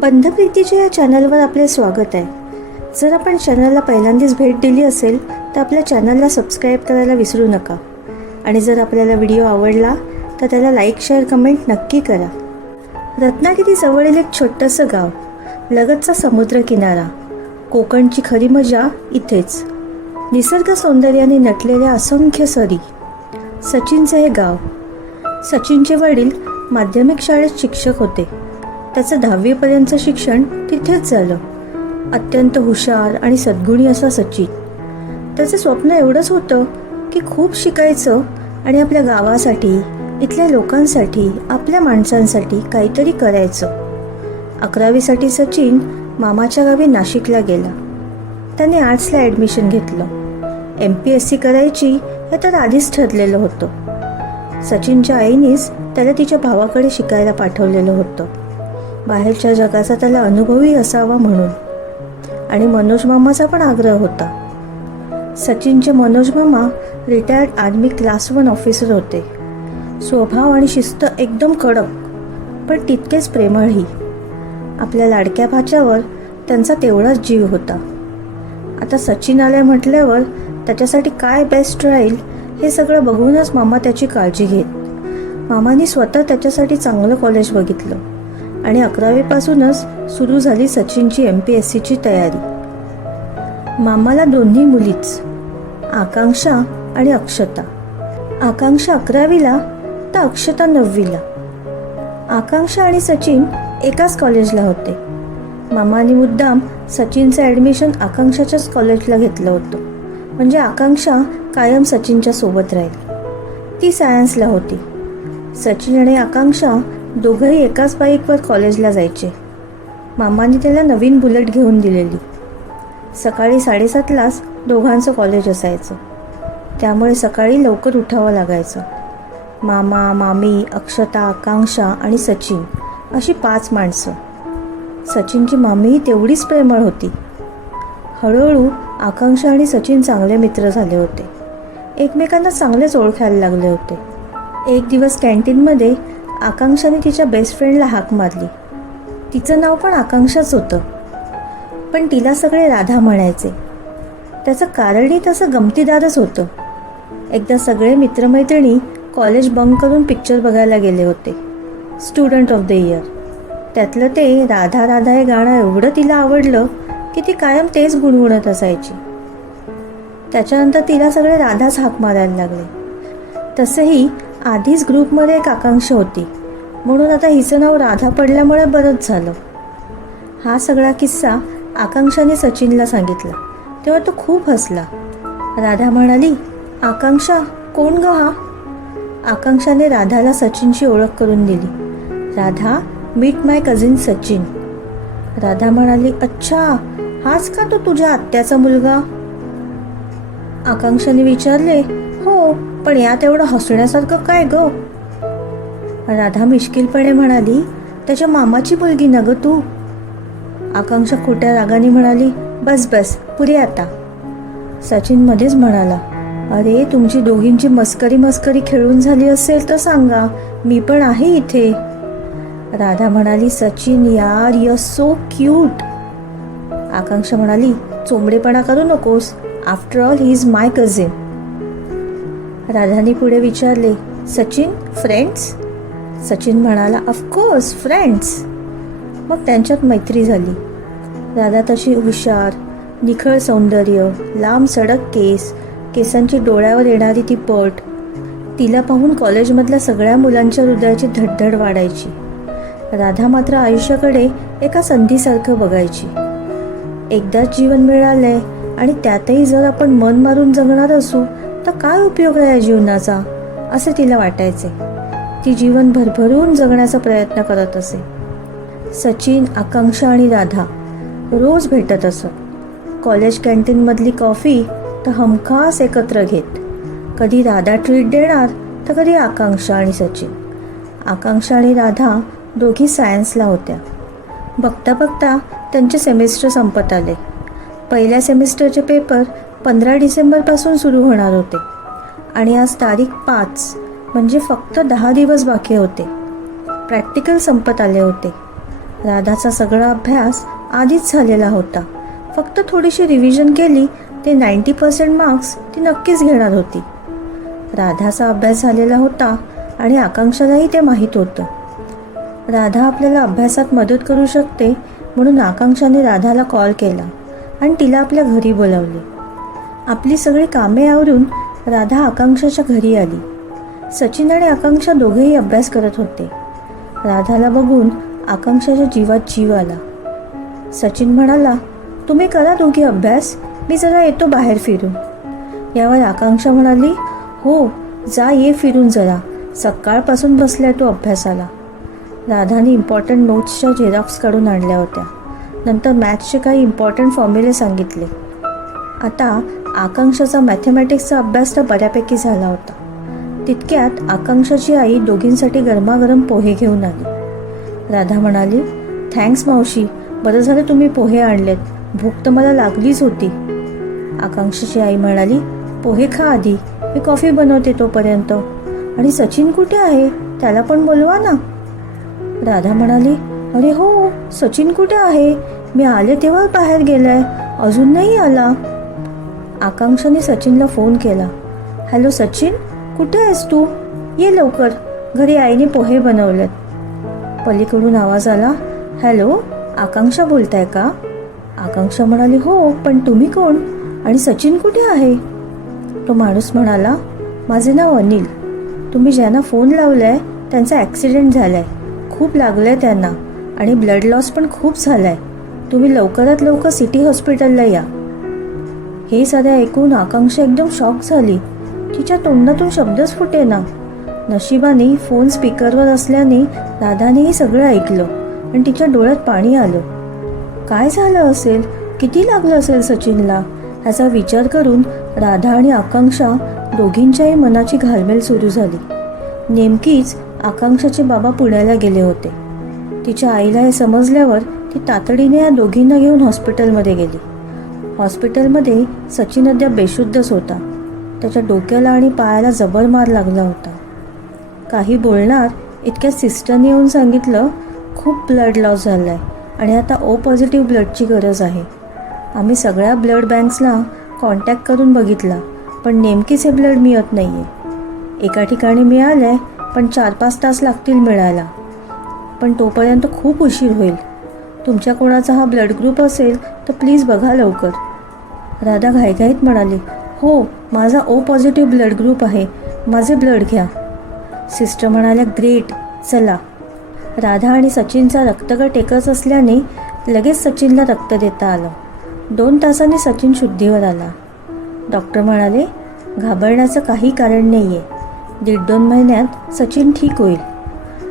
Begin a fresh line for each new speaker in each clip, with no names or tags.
बंधप्रीतीच्या या चॅनलवर आपले स्वागत आहे. जर आपण चॅनलला पहिल्यांदाच भेट दिली असेल तर आपल्या चॅनलला सबस्क्राईब करायला विसरू नका. आणि जर आपल्याला व्हिडिओ आवडला तर त्याला लाईक शेअर कमेंट नक्की करा. रत्नागिरी जवळील एक छोटंसं गाव लगतचा समुद्र किनारा कोकणची खरी मजा इथेच. निसर्ग सौंदर्याने नटलेल्या असंख्य सरी. सचिनचं हे गाव. सचिनचे वडील माध्यमिक शाळेत शिक्षक होते. त्याचं दहावीपर्यंतचं शिक्षण तिथेच झालं. अत्यंत हुशार आणि सद्गुणी असा सचिन. त्याचं स्वप्न एवढंच होतं की खूप शिकायचं आणि आपल्या गावासाठी इथल्या लोकांसाठी आपल्या माणसांसाठी काहीतरी करायचं. अकरावीसाठी सचिन मामाच्या गावी नाशिकला गेला. त्याने आर्ट्सला ॲडमिशन घेतलं. एम पी एस सी करायची हे तर आधीच ठरलेलं होतं. सचिनच्या आईनेच त्याला तिच्या भावाकडे शिकायला पाठवलेलं होतं. बाहेरच्या जगाचा त्याला अनुभवही असावा म्हणून. आणि मनोज मामाचा पण आग्रह होता. सचिनचे मनोज मामा retired army class one officer होते. स्वभाव आणि शिस्त एकदम कडक पण तितकेच प्रेमळही. आपल्या लाडक्या भाच्यावर त्यांचा तेवढाच जीव होता. आता सचिन आलाय म्हटल्यावर त्याच्यासाठी काय बेस्ट राहील हे सगळं बघूनच मामा त्याची काळजी घेत. मामाने स्वतः त्याच्यासाठी चांगलं कॉलेज बघितलं. आणि अकरावीपासूनच सुरू झाली सचिनची एम पी एस सीची तयारी. मामाला दोन्ही मुलीच आकांक्षा आणि अक्षता. आकांक्षा अकरावीला तर अक्षता नववीला. आकांक्षा आणि सचिन एकाच कॉलेजला होते. मामाने मुद्दाम सचिनचं ॲडमिशन आकांक्षाच्याच कॉलेजला घेतलं होतं. म्हणजे आकांक्षा कायम सचिनच्या सोबत राहील. ती सायन्सला होती. सचिन आणि आकांक्षा दोघंही एकाच बाईकवर कॉलेजला जायचे. मामाने त्याला नवीन बुलेट घेऊन दिलेली. सकाळी साडेसातलाच दोघांचं कॉलेज असायचं. त्यामुळे सकाळी लवकर उठावं लागायचं. मामा मामी अक्षता आकांक्षा आणि सचिन अशी पाच माणसं. सचिनची मामीही तेवढीच प्रेमळ होती. हळूहळू आकांक्षा आणि सचिन चांगले मित्र झाले होते. एकमेकांना चांगलेच ओळखायला लागले होते. एक दिवस कॅन्टीनमध्ये आकांक्षाने तिच्या बेस्ट फ्रेंडला हाक मारली. तिचं नाव पण आकांक्षाच होतं. पण तिला सगळे राधा म्हणायचे. त्याचं कारणही तसं गमतीदारच होतं. एकदा सगळे मित्रमैत्रिणी कॉलेज बंक करून पिक्चर बघायला गेले होते. स्टुडंट ऑफ द इयर त्यातलं ते राधा राधा हे गाणं एवढं तिला आवडलं की ती कायम तेच गुणगुणत असायची. त्याच्यानंतर तिला सगळे राधाच हाक मारायला लागले. तसंही आधीच ग्रुपमध्ये एक आकांक्षा होती. म्हणून आता हिचं नाव राधा पडल्यामुळे बरंच झालं. हा सगळा किस्सा आकांक्षाने सचिनला सांगितला. तेव्हा तो खूप हसला. राधा म्हणाली आकांक्षा कोण ग हा? आकांक्षाने राधाला सचिनची ओळख करून दिली. Radha meet my cousin Sachin. Radha म्हणाली अच्छा हाच का तो तुझ्या आत्याचा मुलगा? आकांक्षाने विचारले हो पण यात एवढं हसण्यासारखं काय ग? राधा मिश्किलपणे म्हणाली त्याच्या मामाची मुलगी ना ग तू? आकांक्षा खोट्या रागाने म्हणाली बस बस पुरे आता. सचिन मध्येच म्हणाला अरे तुमची दोघींची मस्करी मस्करी खेळून झाली असेल तर सांगा मी पण आहे इथे. राधा म्हणाली सचिन यार यू सो क्यूट. आकांक्षा म्हणाली चोंबडेपणा करू नकोस. After all he is my cousin. राधाने पुढे विचारले सचिन फ्रेंड्स सचिन म्हणाला ऑफकोर्स फ्रेंड्स मग त्यांच्यात मैत्री झाली. राधा तशी हुशार निखळ सौंदर्य लांब सडक केस केसांची डोळ्यावर येणारी ती पट तिला पाहून कॉलेजमधल्या सगळ्या मुलांच्या हृदयाची धडधड वाढायची. राधा मात्र आयुष्याकडे एका संधीसारखं बघायची. एकदाच जीवन मिळालंय आणि त्यातही जर आपण मन मारून जगणार असू तर काय उपयोग आहे या जीवनाचा? असे तिला वाटायचे. ती जीवन भरभरून जगण्याचा प्रयत्न करत असे. सचिन आकांक्षा आणि राधा रोज भेटत असत. कॉलेज कॅन्टीनमधली कॉफी तर हमखास एकत्र घेत. कधी राधा ट्रीट देणार तर कधी आकांक्षा आणि सचिन. आकांक्षा आणि राधा दोघी सायन्सला होत्या. बघता बघता त्यांचे सेमिस्टर संपत आले. पहिल्या सेमिस्टरचे पेपर पंधरा डिसेंबरपासून सुरू होणार होते. आणि आज तारीख पाच म्हणजे फक्त दहा दिवस बाकी होते. प्रॅक्टिकल संपत आले होते. राधाचा सगळा अभ्यास आधीच झालेला होता. फक्त थोडीशी रिव्हिजन केली ते नाईंटी पर्सेंट मार्क्स ती नक्कीच घेणार होती. राधाचा अभ्यास झालेला होता आणि आकांक्षालाही ते माहीत होतं. राधा आपल्याला अभ्यासात मदत करू शकते म्हणून आकांक्षाने राधाला कॉल केला आणि तिला आपल्या घरी बोलावले. आपली सगळी कामे आवरून राधा आकांक्षाच्या घरी आली. सचिन आणि आकांक्षा दोघेही अभ्यास करत होते. राधाला बघून आकांक्षाच्या जीवात जीव आला. सचिन म्हणाला तुम्ही करा दोघी अभ्यास मी जरा येतो बाहेर फिरून. यावर आकांक्षा म्हणाली हो जा ये फिरून जरा. सकाळपासून बसलाय तो अभ्यासाला. राधाने इम्पॉर्टंट नोट्सच्या झेरॉक्स काढून आणल्या होत्या. नंतर मॅथ्सचे काही इम्पॉर्टंट फॉर्म्युले सांगितले. आता आकांक्षाचा मॅथमॅटिक्सचा अभ्यास तर बऱ्यापैकी झाला होता. तितक्यात आकांक्षाची आई दोघींसाठी गरमागरम पोहे घेऊन आली. राधा म्हणाली थँक्स मावशी बरं झालं तुम्ही पोहे आणलेत. भूक तर मला लागलीच होती. आकांक्षाची आई म्हणाली पोहे खा आधी. मी कॉफी बनवते तोपर्यंत. आणि सचिन कुठे आहे? त्याला पण बोलवा ना. राधा म्हणाली अरे हो सचिन कुठे आहे? मी आले तेव्हा बाहेर गेलाय. अजून नाही आला. आकांक्षाने सचिनला फोन केला. हॅलो सचिन कुठे आहेस तू? ये लवकर. घरी आईने पोहे बनवलेत. पलीकडून आवाज आला हॅलो आकांक्षा बोलताय का? आकांक्षा म्हणाली हो पण तुम्ही कोण? आणि सचिन कुठे आहे? तो माणूस म्हणाला माझे नाव अनिल. तुम्ही ज्यांना फोन लावलाय त्यांचा ॲक्सिडेंट झालाय. खूप लागलंय त्यांना. आणि ब्लड लॉस पण खूप झालाय. तुम्ही लवकरात लवकर सिटी हॉस्पिटलला या. हे सारे ऐकून आकांक्षा एकदम शॉक झाली. तिच्या तोंडातून शब्दच फुटेना. नशिबाने फोन स्पीकरवर असल्याने राधानेही सगळं ऐकलं आणि तिच्या डोळ्यात पाणी आलं. काय झालं असेल? किती लागलं असेल सचिनला? ह्याचा विचार करून राधा आणि आकांक्षा दोघींच्याही मनाची घालमेल सुरू झाली. नेमकीच आकांक्षाचे बाबा पुण्याला गेले होते. तिच्या आईला हे समजल्यावर ती तातडीने या दोघींना घेऊन हॉस्पिटलमध्ये गेली. हॉस्पिटलमध्ये सचिन अद्याप बेशुद्धच होता त्याच्या डोक्याला आणि पायाला जबर मार लागला होता. काही बोलणार इतक्या सिस्टरने येऊन सांगितलं खूप ब्लड लॉस झाला आहे आणि आता ओ पॉझिटिव्ह ब्लडची गरज आहे. आम्ही सगळ्या ब्लड बँक्सला कॉन्टॅक्ट करून बघितला पण नेमकीच हे ब्लड मिळत नाही आहे एका ठिकाणी मिळालं आहे पण चार पाच तास लागतील मिळायला. पण तोपर्यंत खूप उशीर होईल. तुमच्या कोणाचा हा ब्लड ग्रुप असेल तर प्लीज बघा लवकर. राधा घाईघाईत म्हणाली हो माझा ओ पॉझिटिव्ह ब्लड ग्रुप आहे. माझे ब्लड घ्या. सिस्टर म्हणाल्या ग्रेट चला. राधा आणि सचिनचा रक्तगट एकच असल्याने लगेच सचिनला रक्त देता आलं. दोन तासांनी सचिन शुद्धीवर आला. डॉक्टर म्हणाले घाबरण्याचं काही कारण नाही आहे दीड दोन महिन्यात सचिन ठीक होईल.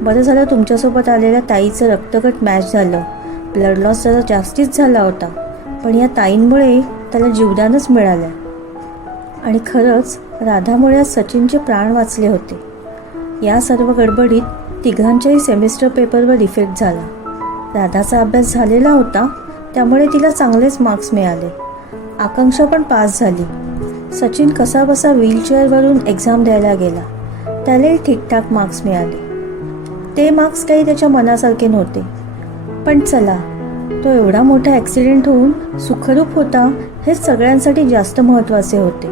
बरं झालं तुमच्यासोबत आलेल्या ताईचं रक्तगट मॅच झालं. ब्लड लॉस जरा जास्तीच झाला होता. पण या ताईंमुळे त्याला जीवदानच मिळालं. आणि खरंच राधामुळे आज सचिनचे प्राण वाचले होते. या सर्व गडबडीत तिघांच्याही सेमिस्टर पेपरवर इफेक्ट झाला. राधाचा अभ्यास झालेला होता त्यामुळे तिला चांगलेच मार्क्स मिळाले. आकांक्षा पण पास झाली. सचिन कसा बसा व्हीलचेअरवरून एक्झाम द्यायला गेला. त्यालाही ठीकठाक मार्क्स मिळाले. ते मार्क्स काही त्याच्या मनासारखे नव्हते. पण चला तो एवढा मोठा ॲक्सिडेंट होऊन सुखरूप होता हे सगळ्यांसाठी जास्त महत्त्वाचे होते.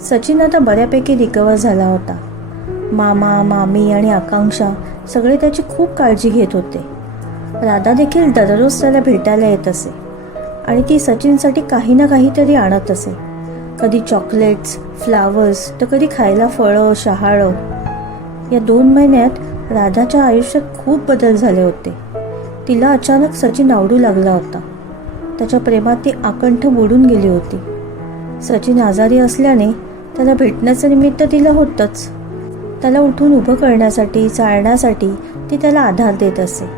सचिन आता बऱ्यापैकी रिकवर झाला होता. मामा मामी आणि आकांक्षा सगळे त्याची खूप काळजी घेत होते. राधा देखील दररोज त्याला भेटायला येत असे. आणि ती सचिनसाठी काही ना काहीतरी आणत असे. कधी चॉकलेट्स फ्लावर्स तर कधी खायला फळं शहाळं. या दोन महिन्यात राधाच्या आयुष्यात खूप बदल झाले होते. तिला अचानक सचिन आवडू लागला होता. त्याच्या प्रेमात ती आकंठ बुडून गेली होती. सचिन आजारी असल्याने त्याला भेटण्याचं निमित्त तिला होतंच. त्याला उठून उभं करण्यासाठी चालण्यासाठी ती त्याला आधार देत असे.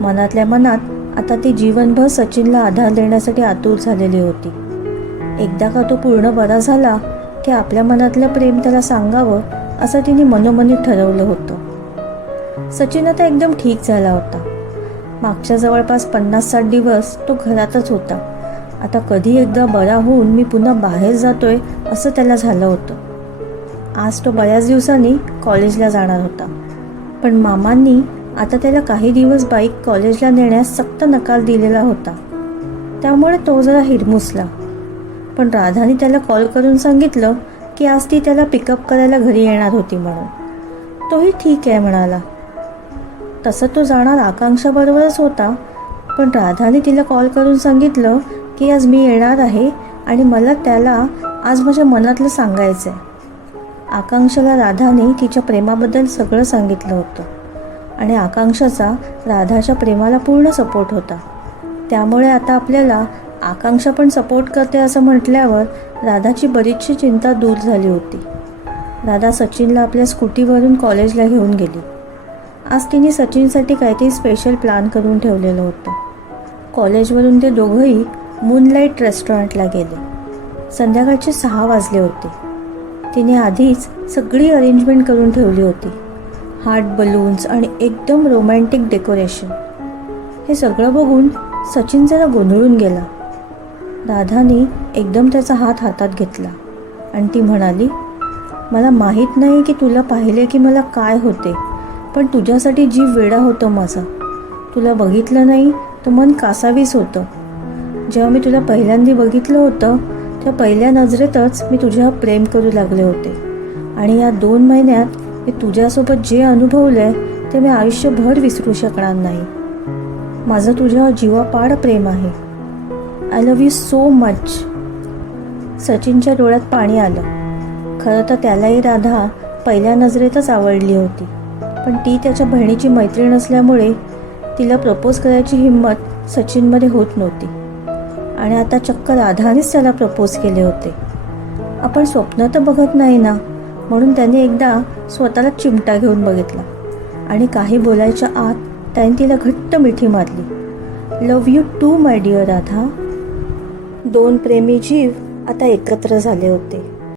मनातल्या मनात आता ती जीवनभर सचिनला आधार देण्यासाठी आतुर झालेली होती. एकदा का तो पूर्ण बरा झाला की आपल्या मनातलं प्रेम त्याला सांगावं असं तिने मनोमनी ठरवलं होतं. सचिन आता एकदम ठीक झाला होता. मागच्या जवळपास पन्नास साठ दिवस तो घरातच होता. आता कधी एकदा बरा होऊन मी पुन्हा बाहेर जातोय असं त्याला झालं होतं. आज तो बऱ्याच दिवसांनी कॉलेजला जाणार होता. पण मामांनी आता त्याला काही दिवस बाईक कॉलेजला नेण्यास सक्त नकार दिलेला होता. त्यामुळे तो जरा हिरमुसला. पण राधाने त्याला कॉल करून सांगितलं की आज ती त्याला पिकअप करायला घरी येणार होती म्हणून. तोही ठीक आहे म्हणाला. तसं तो जाणार आकांक्षाबरोबरच होता. पण राधाने तिला कॉल करून सांगितलं की आज मी येणार आहे आणि मला त्याला आज माझ्या मनातलं सांगायचं आहे आकांक्षाला राधाने तिच्या प्रेमाबद्दल सगळं सांगितलं होतं. आणि आकांक्षाचा राधाच्या प्रेमाला पूर्ण सपोर्ट होता. त्यामुळे आता आपल्याला आकांक्षा पण सपोर्ट करते असं म्हटल्यावर राधाची बरीचशी चिंता दूर झाली होती. राधा सचिनला आपल्या स्कूटीवरून कॉलेजला घेऊन गेली. आज तिने सचिनसाठी काहीतरी स्पेशल प्लॅन करून ठेवलेलं होतं. कॉलेजवरून ते दोघंही मूनलाईट रेस्टॉरंटला गेले. संध्याकाळचे सहा वाजले होते. तिने आधीच सगळी अरेंजमेंट करून ठेवली होती. हार्ट बलून्स आणि एकदम रोमॅन्टिक डेकोरेशन हे सगळं बघून सचिन जरा गोंधळून गेला. दादाने एकदम त्याचा हात हातात घेतला आणि ती म्हणाली मला माहीत नाही की तुला पाहिले की मला काय होते. पण तुझ्यासाठी जीव वेडा होतो माझा. तुला बघितलं नाही तर मन कासावीस होतं. जेव्हा मी तुला पहिल्यांदा बघितलं होतं त्या पहिल्या नजरेतच मी तुझ्यावर प्रेम करू लागले होते. आणि या दोन महिन्यात मी तुझ्यासोबत जे अनुभवलं आहे ते मी आयुष्यभर विसरू शकणार नाही. माझं तुझ्या जीवापाड प्रेम आहे. I love you so much सचिनच्या डोळ्यात पाणी आलं. खरं तर त्यालाही राधा पहिल्या नजरेतच आवडली होती. पण ती त्याच्या बहिणीची मैत्रीण असल्यामुळे तिला प्रपोज करायची हिंमत सचिनमध्ये होत नव्हती. आणि आता चक्क राधानेच त्याला प्रपोज केले होते. आपण स्वप्न तर बघत नाही ना म्हणून त्याने एकदा स्वतःला चिमटा घेऊन बघितला. आणि काही बोलायच्या आत त्याने तिला घट्ट मिठी मारली. Love you too my dear Radha. दोन प्रेमी जीव आता एकत्र झाले होते.